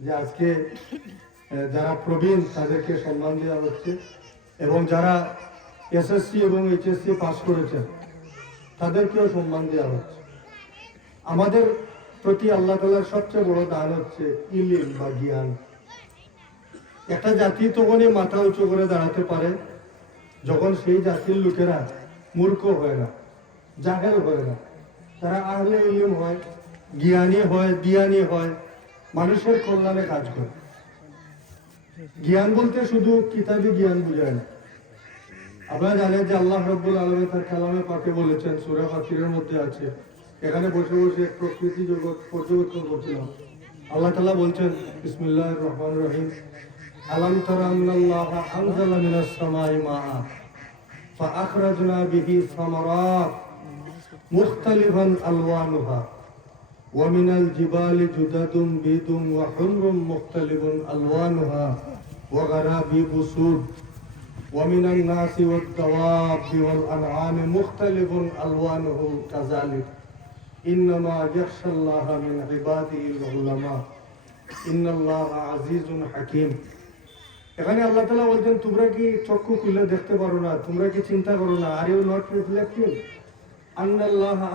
যে আজকে যারা প্রবীণ তাদেরকে সম্মান দেওয়া হচ্ছে এবং যারা এসএসসি এবং এইচএসসি পাস করেছেন তাদেরকেও সম্মান দেওয়া হচ্ছে। আমাদের প্রতি আল্লাহ তাআলার সবচেয়ে বড় দান হচ্ছে ইলম বা জ্ঞান। একটা জাতি তখনই মাথা উঁচু করে দাঁড়াতে পারে যখন সেই জাতির লোকেরা মূর্খ হয় না, জাহেল হয় না, তারা আহলে ইলম হয়, জ্ঞানী হয়, দিয়ানি হয়, মানুষের কল্যাণে কাজ করে। জ্ঞান বলতে শুধু কিতাবি জ্ঞান বুঝায় না। আপনারা জানেন যে আল্লাহ রাব্বুল আলামিন তার কালামে পাকে বলেছেন, সূরা ফাতিরের মধ্যে আছে, এখানে বসে বসে প্রকৃতি জগৎ পর্যবেক্ষণ করছিলাম। আল্লাহ তাআলা বলছেন, বিসমিল্লাহির রহমানির রহিম, আলাম তারা আন্নাল্লাহা আনজালা মিনাস সামাই মাআ ফাআখরাজনা বিহি সামারাত মুখতালিফান আলওয়ানুহা ওয়া মিনাল জিবালি জুদাদুন বিদুন ওয়া হুমরুম মুখতালিফুন আলওয়ানুহা ওয়া গারাবিবু সুদ ওয়া মিনান নাসি ওয়াদ দাওয়াবি ওয়াল আনআমি মুখতালিফুন আলওয়ানুহু কাযালিক ইন্নামা ইয়াখশাল্লাহা মিন ইবাদিহিল উলামা ইন্নাল্লাহা আজিজুন হাকীম। এখানে আল্লাহ তাআলা বলছেন, তোমরা কি চক্ষু খুলে দেখতে পারো না? তোমরা কি চিন্তা করো না? Are you not reflecting আন্নাল্লাহা